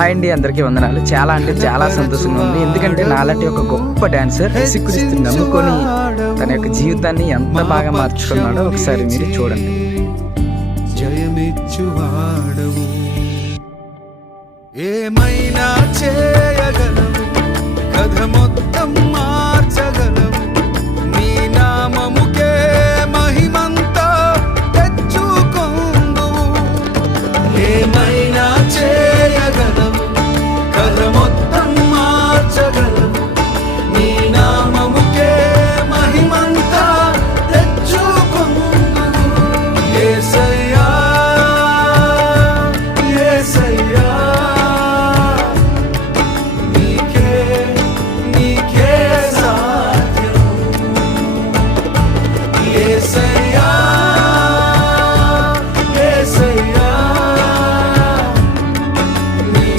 Hi అండి, అందరికీ వందనాలు. చాలా అంటే చాలా సంతోషంగా ఉంది. ఎందుకంటే నాలాంటి ఒక గొప్ప డాన్సర్ యేసుక్రీస్తుని నమ్ముకొని తన యొక్క జీవితాన్ని ఎంత బాగా మార్చుకున్నాడో ఒకసారి మీరు చూడండి. జయమిచ్చువాడవు, ఏమైనా చేయగలవు, కథ మొత్తం మార్చగలవు.